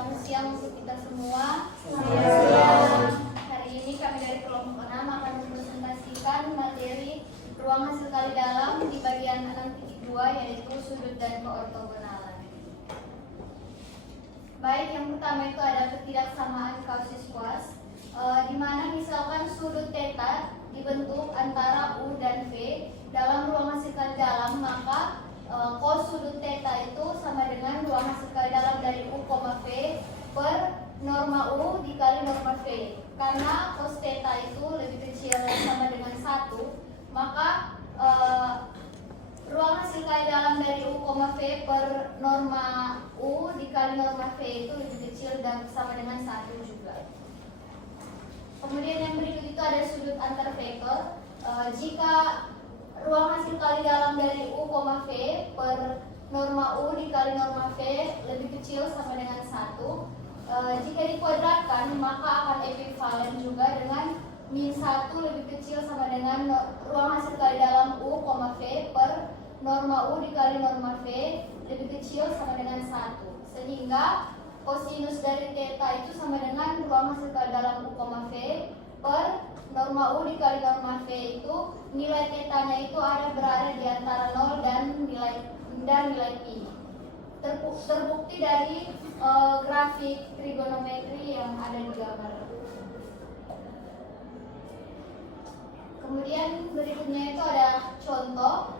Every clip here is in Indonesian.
Selamat siang untuk kita semua. Hari ini kami dari kelompok 6 akan mempresentasikan materi ruang hasil kali dalam di bagian 6.2, yaitu sudut dan keortogonalan. Baik, yang pertama itu ada ketidaksamaan kausis kuas, di mana misalkan sudut theta dibentuk antara U dan V dalam ruang hasil kali dalam, maka cos sudut theta itu sama dengan ruang hasil kali dalam dari U, V per norma U dikali norma V. Karena cos theta itu lebih kecil sama dengan 1, maka ruang hasil kali dalam dari U, V per norma U dikali norma V itu lebih kecil dan sama dengan 1 juga. Kemudian yang berikut itu ada sudut antar vektor. Jika ruang hasil kali dalam dari U, V per norma U dikali norma V lebih kecil sama dengan 1, jika dikuadratkan maka akan ekuivalen juga dengan min 1 lebih kecil sama dengan ruang hasil kali dalam U, V per norma U dikali norma V lebih kecil sama dengan 1. Sehingga kosinus dari theta itu sama dengan ruang hasil kali dalam U, V per norma U dikali norma V itu nilai tetanya itu berada di antara 0 dan nilai pi. Terbukti dari grafik trigonometri yang ada di gambar. Kemudian berikutnya itu ada contoh,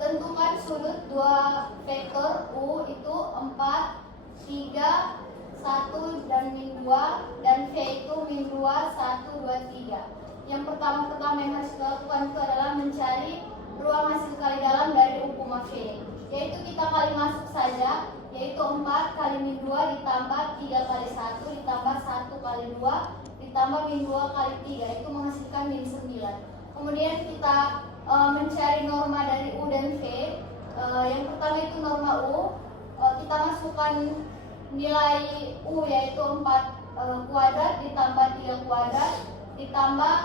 tentukan sudut dua vektor U itu 4, 3, 1 dan min 2, dan V itu min 2, 1, 2, 3. Yang pertama yang harus dilakukan itu adalah mencari ruang hasil kali dalam dari U, V, yaitu kita kali masuk saja, yaitu 4 kali min 2 ditambah 3 kali 1 ditambah 1 kali 2 ditambah min 2 kali 3, itu menghasilkan min 9. Kemudian kita mencari norma dari U dan V. Yang pertama itu norma U, kita masukkan nilai U yaitu 4 kuadrat ditambah 3 kuadrat ditambah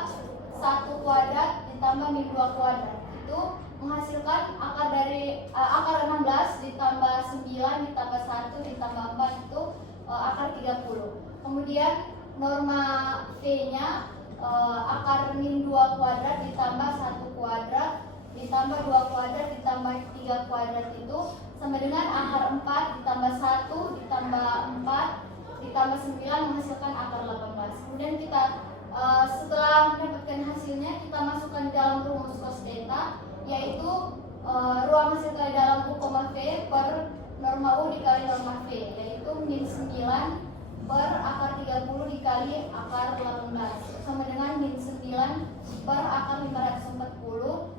1 kuadrat ditambah min 2 kuadrat, itu menghasilkan akar 16 ditambah 9 ditambah 1 ditambah 4 itu akar 30. Kemudian norma V nya akar min 2 kuadrat ditambah 1 kuadrat ditambah 2 kuadrat ditambah 3 kuadrat itu sama dengan akar 4 ditambah 1 ditambah 4 ditambah 9 menghasilkan akar 18. Kemudian kita setelah mendapatkan hasilnya, kita masukkan dalam rumus cos theta, yaitu ruang hasil kali dalam U, V per norma U dikali norma V, yaitu min 9 per akar 30 dikali akar 18 sama dengan min 9 per akar 540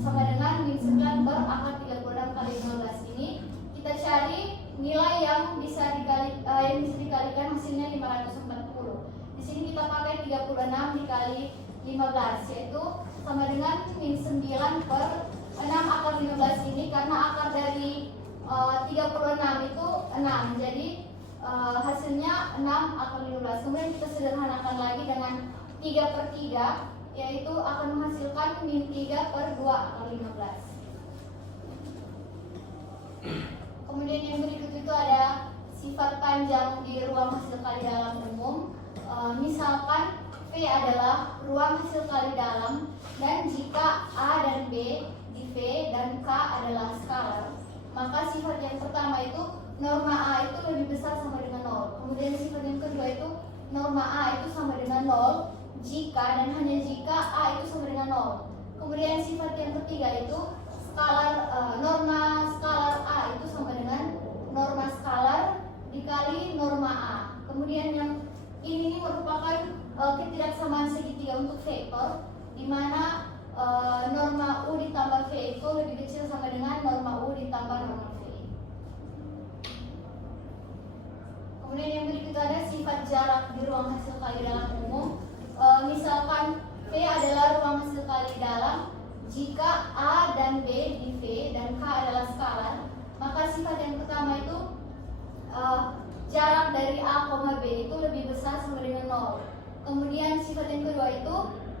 sama dengan min 9 per akar 36 kali 15. Ini kita cari nilai yang bisa dikalikan hasilnya 540. Di sini kita pakai 36 dikali 15, yaitu sama dengan min 9 per 6 akar 15 ini, karena akar dari 36 itu 6, jadi hasilnya 6 akar 15. Kemudian kita sederhanakan lagi dengan 3 per 3, yaitu akan menghasilkan min 3 per 2 akar 15. Kemudian yang berikut itu ada sifat panjang di ruang hasil kali dalam umum. Misalkan V adalah ruang hasil kali dalam, dan jika A dan B di V dan K adalah skalar, maka sifat yang pertama itu norma A itu lebih besar sama dengan 0. Kemudian sifat yang kedua itu norma A itu sama dengan 0 jika dan hanya jika A itu sama dengan 0. Kemudian sifat yang ketiga itu norma skalar A itu sama dengan norma skalar dikali norma A. Kemudian yang ini merupakan ketidaksamaan segitiga untuk vektor, di mana norma U ditambah V itu lebih kecil sama dengan norma U ditambah norma V. Kemudian yang berikut ada sifat jarak di ruang hasil kali dalam umum. Misalkan V adalah ruang hasil kali dalam jika A dan B di V dan K adalah skalar, maka sifat yang pertama itu jarak dari A, B itu lebih besar sama dengan 0. Kemudian sifat yang kedua itu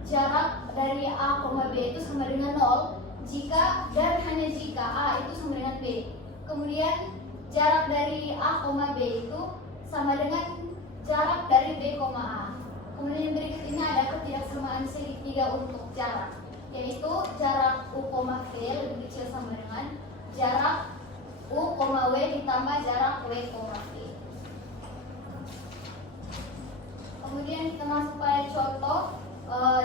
jarak dari A, B itu sama dengan 0 jika dan hanya jika A itu sama dengan B. Kemudian jarak dari A, B itu sama dengan jarak dari B, A. Kemudian berikut ini ada ketidaksamaan segitiga untuk jarak, yaitu jarak U, V lebih kecil sama dengan jarak U, W ditambah jarak W, V. Kemudian kita masuk pada contoh.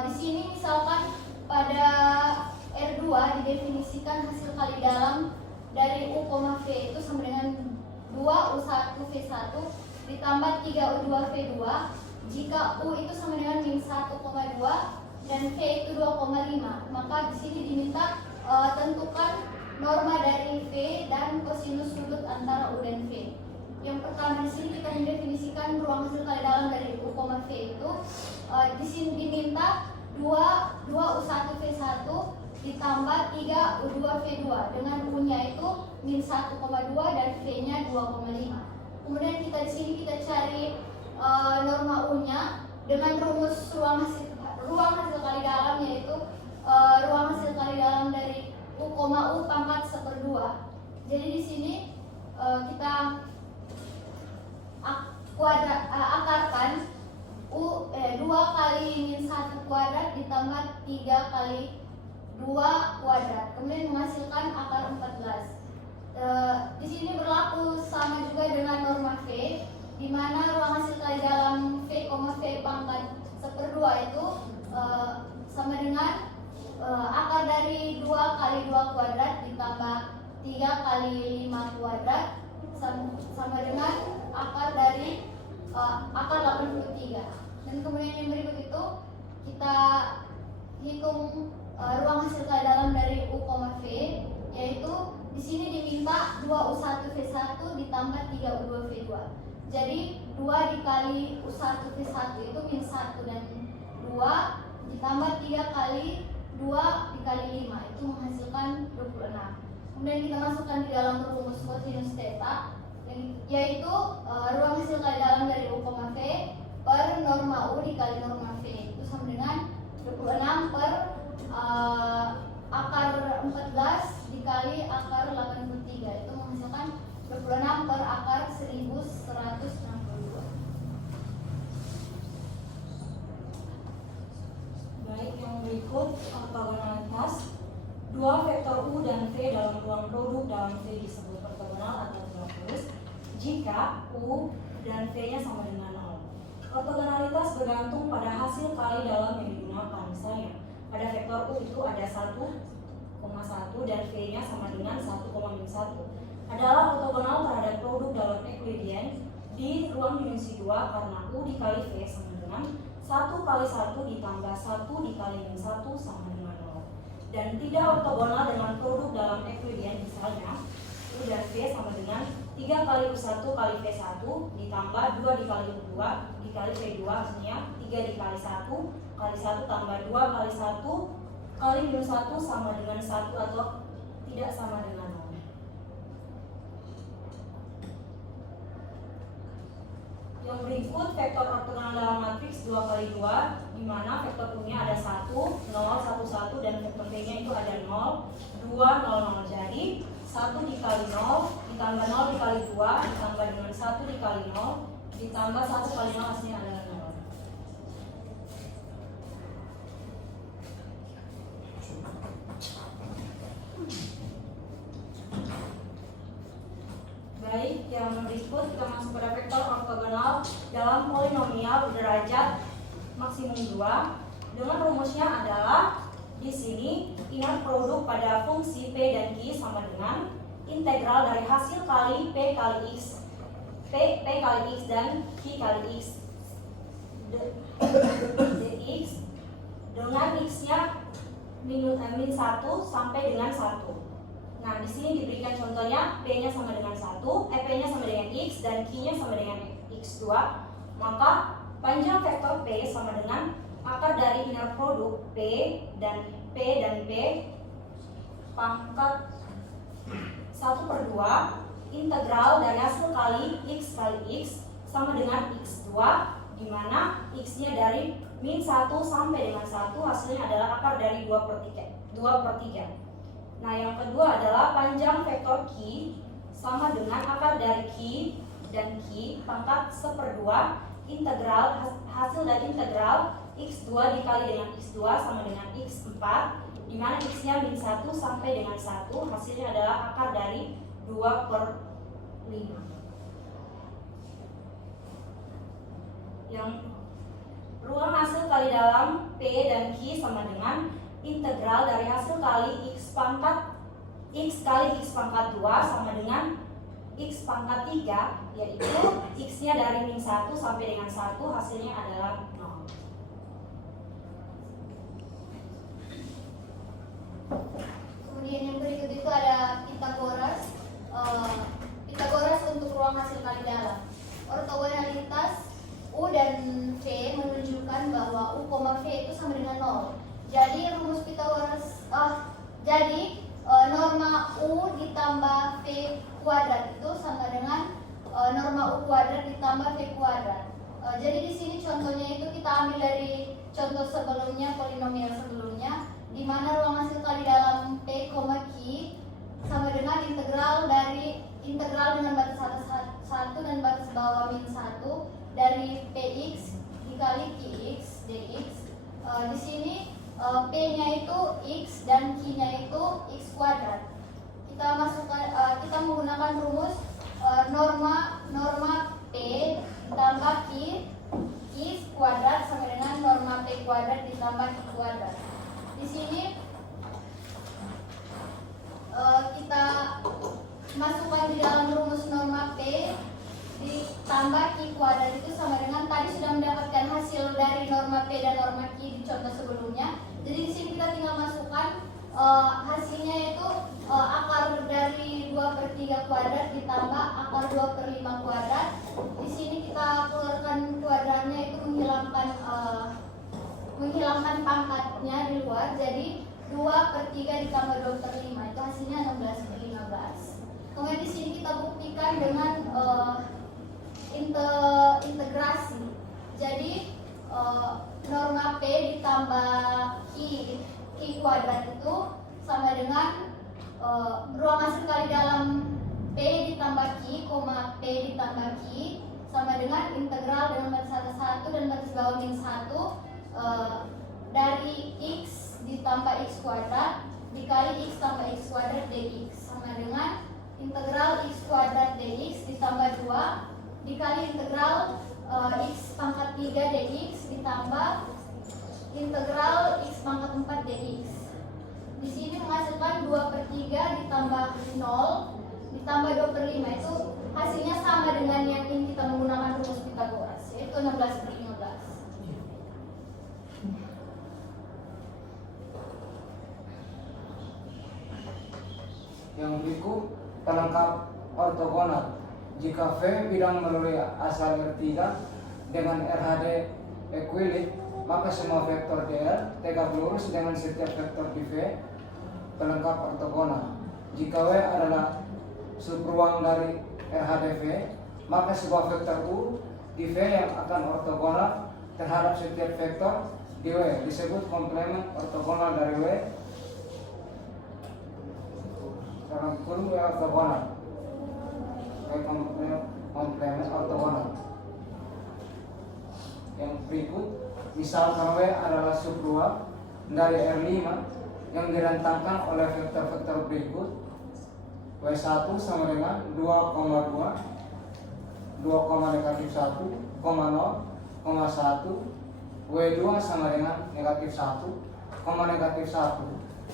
Di sini misalkan pada R2 didefinisikan hasil kali dalam dari U, V itu sama dengan 2U1 V1 ditambah 3U2 V2 jika U itu sama dengan min 1,2 dan V itu 2,5. Maka di sini diminta tentukan norma dari V dan kosinus sudut antara U dan V. Yang pertama di sini kita mendefinisikan ruang hasil kali dalam dari U, V itu di sini diminta 2U1 V1 ditambah 3U2 V2 dengan U-nya itu min 1,2 dan V-nya 2,5. Kemudian kita di sini kita cari norma U-nya dengan rumus ruang hasil kali dalam, yaitu ruang hasil kali dalam dari U, U pangkat 1/2. Jadi di sini kita akarkan 2 kali min 1 kuadrat ditambah 3 kali 2 kuadrat, kemudian menghasilkan akar 14. Di sini berlaku sama juga dengan norma V, di mana ruang hasil kali dalam V, V pangkat 1/2 itu sama dengan akar dari 2 kali 2 kuadrat ditambah 3 kali 5 kuadrat sama dengan akar dari akar 83. Dan kemudian yang berikut itu kita hitung ruang hasil kali dalam dari U, V, yaitu di sini diminta 2U1 V1 ditambah 3U2 V2. Jadi 2 dikali U1 V1 itu min 1 dan 2 ditambah 3 kali 2 dikali 5 itu menghasilkan 26. Kemudian kita masukkan di dalam rumus kosinus theta, yaitu ruang hasil kali dalam dari U, V per norma U dikali norma V itu sama dengan 26 per akar 14 dikali akar 83 itu menghasilkan 26 per akar 1162. Baik, yang berikut ortogonalitas. Dua vektor U dan V dalam ruang produk dalam V disebut ortogonal atau tegak lurus jika U dan V-nya sama dengan 0. Ortogonalitas bergantung pada hasil kali dalam yang digunakan. Misalnya, pada vektor U itu ada 1,1 dan V-nya sama dengan 1,1. Adalah ortogonal terhadap produk dalam Euclidean di ruang dimensi 2 karena U dikali V sama dengan 1 kali 1 ditambah 1 dikali min 1 sama dengan 0. Dan tidak ortogonal dengan produk dalam Euclidean, misalnya U dan V sama dengan 3 kali U1 kali V1 ditambah 2 dikali U2 dikali V2, artinya 3 dikali 1 kali 1 tambah 2 kali 1 kali minus 1 sama dengan 1 atau tidak sama dengan 0. Yang berikut vektor ortogonal dalam matriks 2 kali 2 di mana vektor U-nya ada 1, 0, 1, 1 dan vektor V-nya itu ada 0, 2, 0, 0. Jadi 1 dikali 0 ditambah 0 dikali 2 ditambah dengan 1 dikali 0 ditambah 1 kali 0 hasilnya adalah 0. Baik, yang berikut kita masuk pada vektor ortogonal dalam polinomial derajat maksimum 2 dengan rumusnya adalah di sini inner produk pada fungsi P dan Q sama dengan integral dari hasil kali P kali X P kali X dan Q kali X dx dengan X-nya min 1 sampai dengan 1. Nah, di sini diberikan contohnya P-nya sama dengan 1, P-nya sama dengan X dan Q-nya sama dengan X2. Maka panjang vektor P sama dengan akar dari inner produk P dan P pangkat 1/2 integral dari hasil kali X sama dengan X2, di mana X-nya dari min 1 sampai dengan 1 hasilnya adalah akar dari 2/3. Nah, yang kedua adalah panjang vektor Q sama dengan akar dari Q dan Q pangkat 1/2 integral hasil dari integral X2 dikali dengan X2 sama dengan X4, di mana X-nya min 1 sampai dengan 1, hasilnya adalah akar dari 2/5. Yang ruang hasil kali dalam P dan Q sama dengan integral dari hasil kali X kali X pangkat 2 sama dengan X pangkat 3, yaitu X-nya dari min 1 sampai dengan 1, hasilnya adalah 0. Kemudian yang berikut itu ada Pythagoras. Pythagoras untuk ruang hasil kali dalam. Ortogonalitas U dan V menunjukkan bahwa U, V itu sama dengan 0. Jadi rumus Pythagoras norma U ditambah V kuadrat itu sama dengan norma U kuadrat ditambah V kuadrat. Jadi di sini contohnya itu kita ambil dari contoh sebelumnya, polinomial sebelumnya, di mana ruang hasil kali dalam P, Q sama dengan integral dengan batas atas 1 dan batas bawah min 1 dari Px dikali Qx dx. Di sini P-nya itu X dan Q-nya itu X kuadrat. Kita menggunakan rumus norma P ditambah Q kuadrat sama dengan norma P kuadrat ditambah Q kuadrat. Di sini kita masukkan di dalam rumus norma P ditambah Q kuadrat itu sama dengan tadi sudah mendapatkan hasil dari norma P dan norma Q di contoh sebelumnya. Jadi di sini kita tinggal masukkan hasilnya itu akar dari 2/3 kuadrat ditambah akar 2/5 kuadrat. Di sini kita keluarkan kuadratnya itu menghilangkan pangkatnya di luar. Jadi 2/3 ditambah 2/5 itu hasilnya 16/15. Kemudian di sini kita buktikan dengan integrasi. Jadi norma P ditambah Q kuadrat itu sama dengan ruang hasil kali dalam P ditambah Q, P ditambah Q sama dengan integral dengan batas atas 1 dan batas bawah min 1 dari X ditambah X kuadrat dikali X tambah X kuadrat dx sama dengan integral X kuadrat dx ditambah 2 dikali integral X pangkat 3 dx ditambah integral X pangkat 4 dx. Di sini menghasilkan 2/3 ditambah 0 ditambah 2/5 itu hasilnya sama dengan yang ini kita menggunakan rumus Pythagoras, yaitu 16/15. Yang berikut pelengkap ortogonal. Jika V bidang melalui asal R3 dengan RHD ekuilit, maka semua vektor dr tegak lurus dengan setiap vektor di V pelengkap ortogonal. Jika W adalah subruang dari RHD V, maka sebuah vektor U di V yang akan ortogonal terhadap setiap vektor di W disebut komplement ortogonal dari W dalam kurung W ortogonal. Komplement ortogonal. Yang berikut, misalkan W adalah subruang dari R5 yang direntangkan oleh vektor-vektor berikut. W1 sama dengan 2,2, 2, negatif 1, 0, 1. W2 sama dengan negatif 1, negatif 1,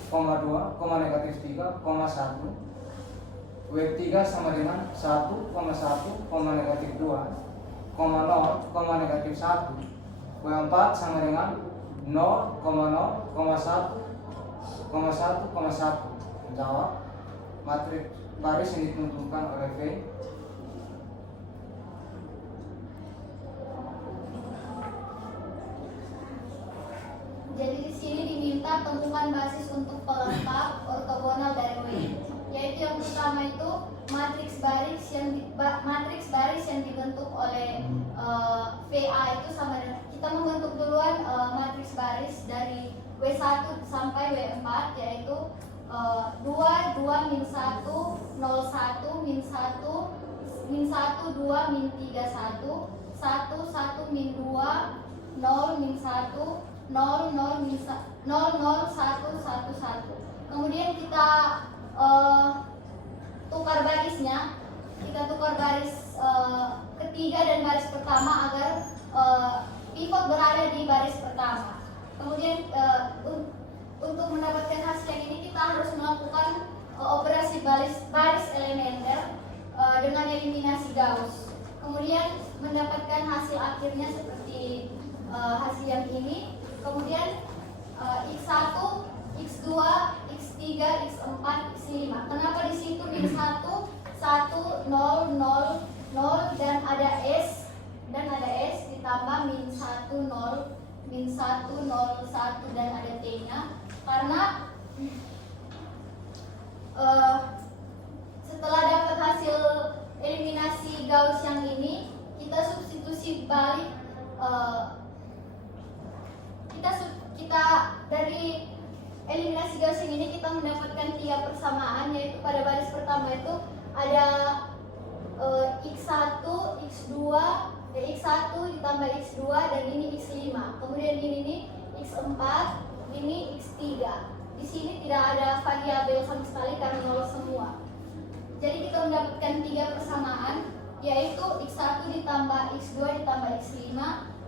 2, negatif 3, 1. W3 sama dengan 1, 1, negatif 2, 0, negatif 1. W4 sama dengan 0, 1, 1. Menjawab matriks baris yang ditentukan oleh V. Jadi di sini diminta temukan basis untuk pelengkap ortogonal dari W. Yaitu yang pertama itu matriks baris yang dibentuk oleh VA itu sama dengan kita membentuk duluan matriks baris dari W1 sampai W4, yaitu 2, 2, min 1, 0, 1, min 1, min 1, 2, min 3, 1, 1, 1, min 2, 0, min 1, 0, 0, min 0, 0, 1, 1, 1. Kemudian kita tukar barisnya. Kita tukar baris ketiga dan baris pertama agar pivot berada di baris pertama. Kemudian untuk mendapatkan hasil yang ini kita harus melakukan operasi baris elementer dengan eliminasi Gauss. Kemudian mendapatkan hasil akhirnya seperti hasil yang ini. Kemudian X1, X2, X3, X4, X5. Kenapa di situ min 1, 1, 0, 0, 0 dan ada S ditambah min 1, 0, min 1, 0, 1 dan ada T-nya. Karena setelah dapat hasil eliminasi Gauss yang ini, kita substitusi balik kita dari eliminasi Gauss ini kita mendapatkan 3 persamaan, yaitu pada baris pertama itu ada X1, X2, X1 ditambah X2 dan ini X5. Kemudian ini X4, ini X3. Di sini tidak ada variabel sama sekali karena 0 semua. Jadi kita mendapatkan 3 persamaan, yaitu X1 ditambah X2 ditambah X5,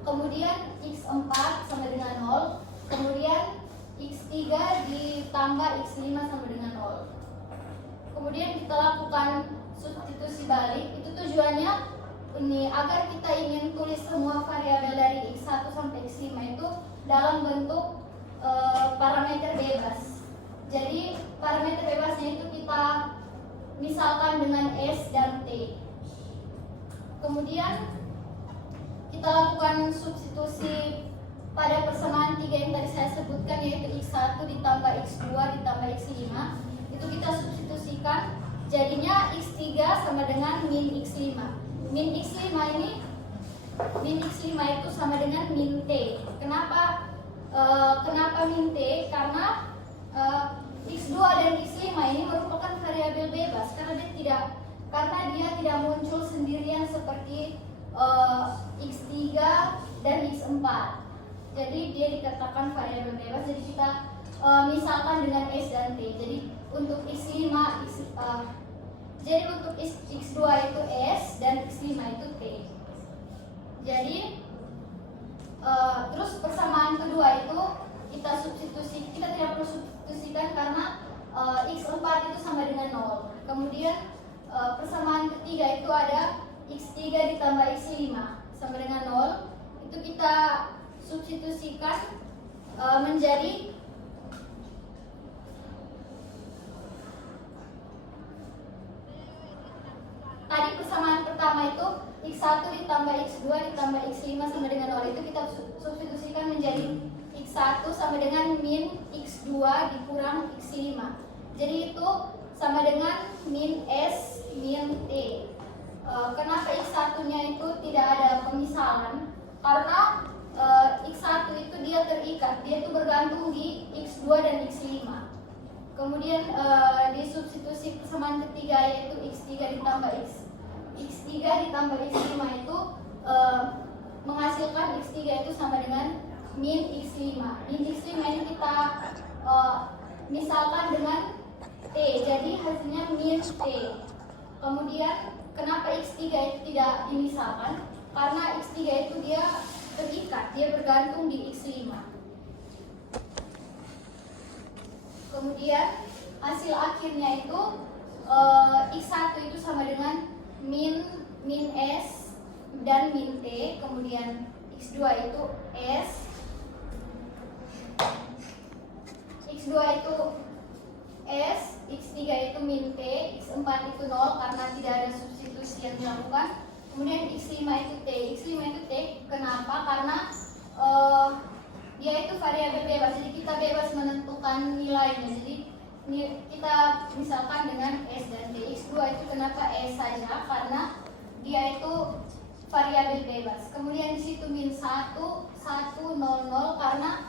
kemudian X4 sama dengan 0, kemudian X3 ditambah X5 sama dengan 0. Kemudian kita lakukan substitusi balik. Itu tujuannya ini agar kita ingin tulis semua variabel dari X1 sampai X5 itu dalam bentuk parameter bebas. Jadi parameter bebasnya itu kita misalkan dengan S dan T. Kemudian kita lakukan substitusi pada persamaan 3 yang tadi saya sebutkan, yaitu X1 ditambah X2 ditambah X5. Itu kita substitusikan, jadinya X3 sama dengan min X5. Min X5 itu sama dengan min T. Kenapa min T? Karena X2 dan X5 ini merupakan variabel bebas karena dia tidak muncul sendirian seperti X3 dan X4. Jadi dia dikatakan variabel bebas. Jadi kita misalkan dengan S dan T. Jadi untuk X5 untuk X2 itu S dan X5 itu T. Jadi terus persamaan kedua itu kita tidak perlu substitusikan karena X4 itu sama dengan 0. Kemudian persamaan ketiga itu ada X3 ditambah X5 sama dengan 0. Itu kita substitusikan menjadi tadi persamaan pertama itu X1 ditambah X2 ditambah X5 sama dengan 0. Itu kita substitusikan menjadi X1 sama dengan min X2 dikurang X5. Jadi itu sama dengan min S min T. Kenapa X1-nya itu tidak ada pemisahan? Karena X1 itu dia terikat, dia itu bergantung di X2 dan X5. Kemudian di substitusi persamaan ketiga yaitu X3 ditambah X5 itu menghasilkan X3 itu sama dengan min X5. Min X5 ini kita misalkan dengan T, jadi hasilnya min T. Kemudian kenapa X3 itu tidak dimisalkan? Karena X3 itu dia terikat, dia bergantung di X5. Kemudian hasil akhirnya itu X1 itu sama dengan min S dan min T. Kemudian X2 itu S, X2 itu S, X3 itu min T, X4 itu 0 karena tidak ada substitusi yang dilakukan. Kemudian X5 itu T. X5 itu T, kenapa? Karena dia itu variabel bebas, jadi kita bebas menentukan nilainya. Jadi kita misalkan dengan S dan T. X2 itu kenapa S saja? Karena dia itu variabel bebas. Kemudian di situ min 1, 1, 0, 0 karena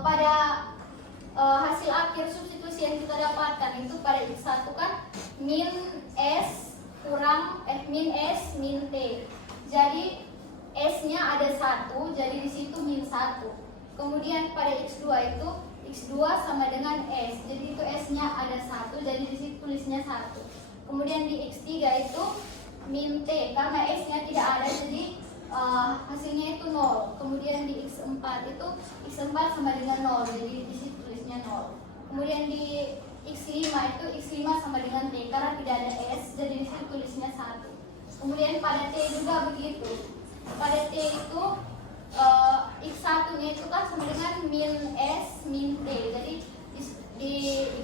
pada hasil akhir substitusi yang kita dapatkan itu pada X1 kan min S kurang min S min T. Jadi S-nya ada 1, jadi di situ min 1. Kemudian pada X2 itu X2 sama dengan S. Jadi itu S-nya ada 1, jadi di situ tulisnya 1. Kemudian di X3 itu min T karena S-nya tidak ada, jadi hasilnya itu 0. Kemudian di X4 itu X4 sama dengan 0, jadi di situ tulisnya 0. Kemudian di X5 itu X5 sama dengan T karena tidak ada S, jadi di situ tulisnya 1. Kemudian pada T juga begitu. Pada T itu X1 nya itu kan sama dengan min S min T. Jadi di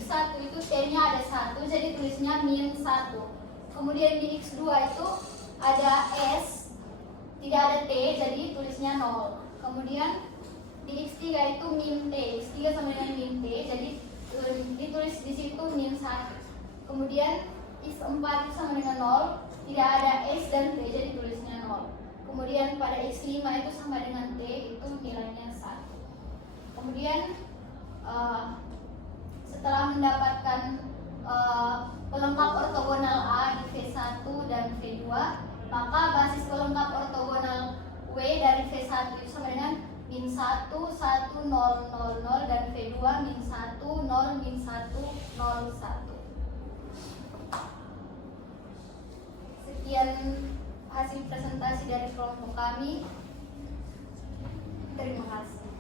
X1 itu T nya ada 1, jadi tulisnya min 1. Kemudian di X2 itu ada S, tidak ada T, jadi tulisnya 0. Kemudian di X3 itu min T, X3 sama dengan min T, jadi ditulis di situ min 1. Kemudian X4 itu sama dengan 0, tidak ada S dan T, jadi tulisnya 0. Kemudian pada X5 itu sama dengan T, itu nilainya 1. Kemudian setelah mendapatkan pelengkap ortogonal A di V1 dan V2, maka basis pelengkap ortogonal W dari V1 itu sama dengan min 1, 1, 0, 0, 0 dan V2 min 1, 0, min 1, 0, 1. Sekian hasil presentasi dari kelompok kami. Terima kasih.